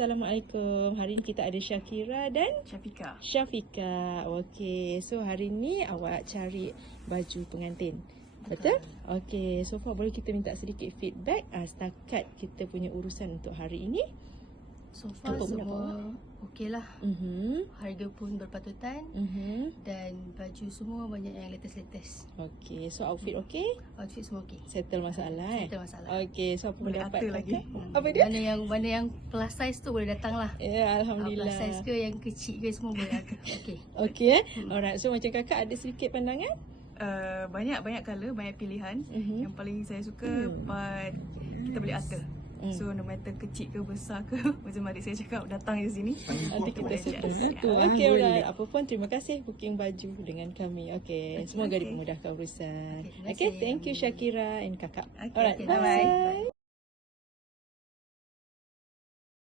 Assalamualaikum. Hari ni kita ada Syakira dan Syafiqah. Okey, so hari ni awak cari baju pengantin. Betul? Okey, so far boleh kita minta sedikit feedback setakat kita punya urusan untuk hari ini? So far semua okey lah. Harga pun berpatutan. Dan baju semua banyak yang latest-latest. Okey, so outfit okey? Outfit semua okey. Settle masalah Settle masalah. Okey, so apa boleh dapat lagi. Apa dia? Mana yang plus size tu boleh datang lah. Ya, alhamdulillah. Plus size ke yang kecil ke semua boleh ada. Okey. Okey. Alright, so macam kakak ada sedikit pandangan? Banyak colour, banyak pilihan. Yang paling saya suka part kita boleh atur. So no matter kecil ke besar ke, macam adik saya cakap, datang di sini. Nanti kita settle. Okey, alright. Apa pun terima kasih booking baju dengan kami. Okey, semoga dipermudahkan urusan. Okey, thank you Syakira and kakak. Alright, bye.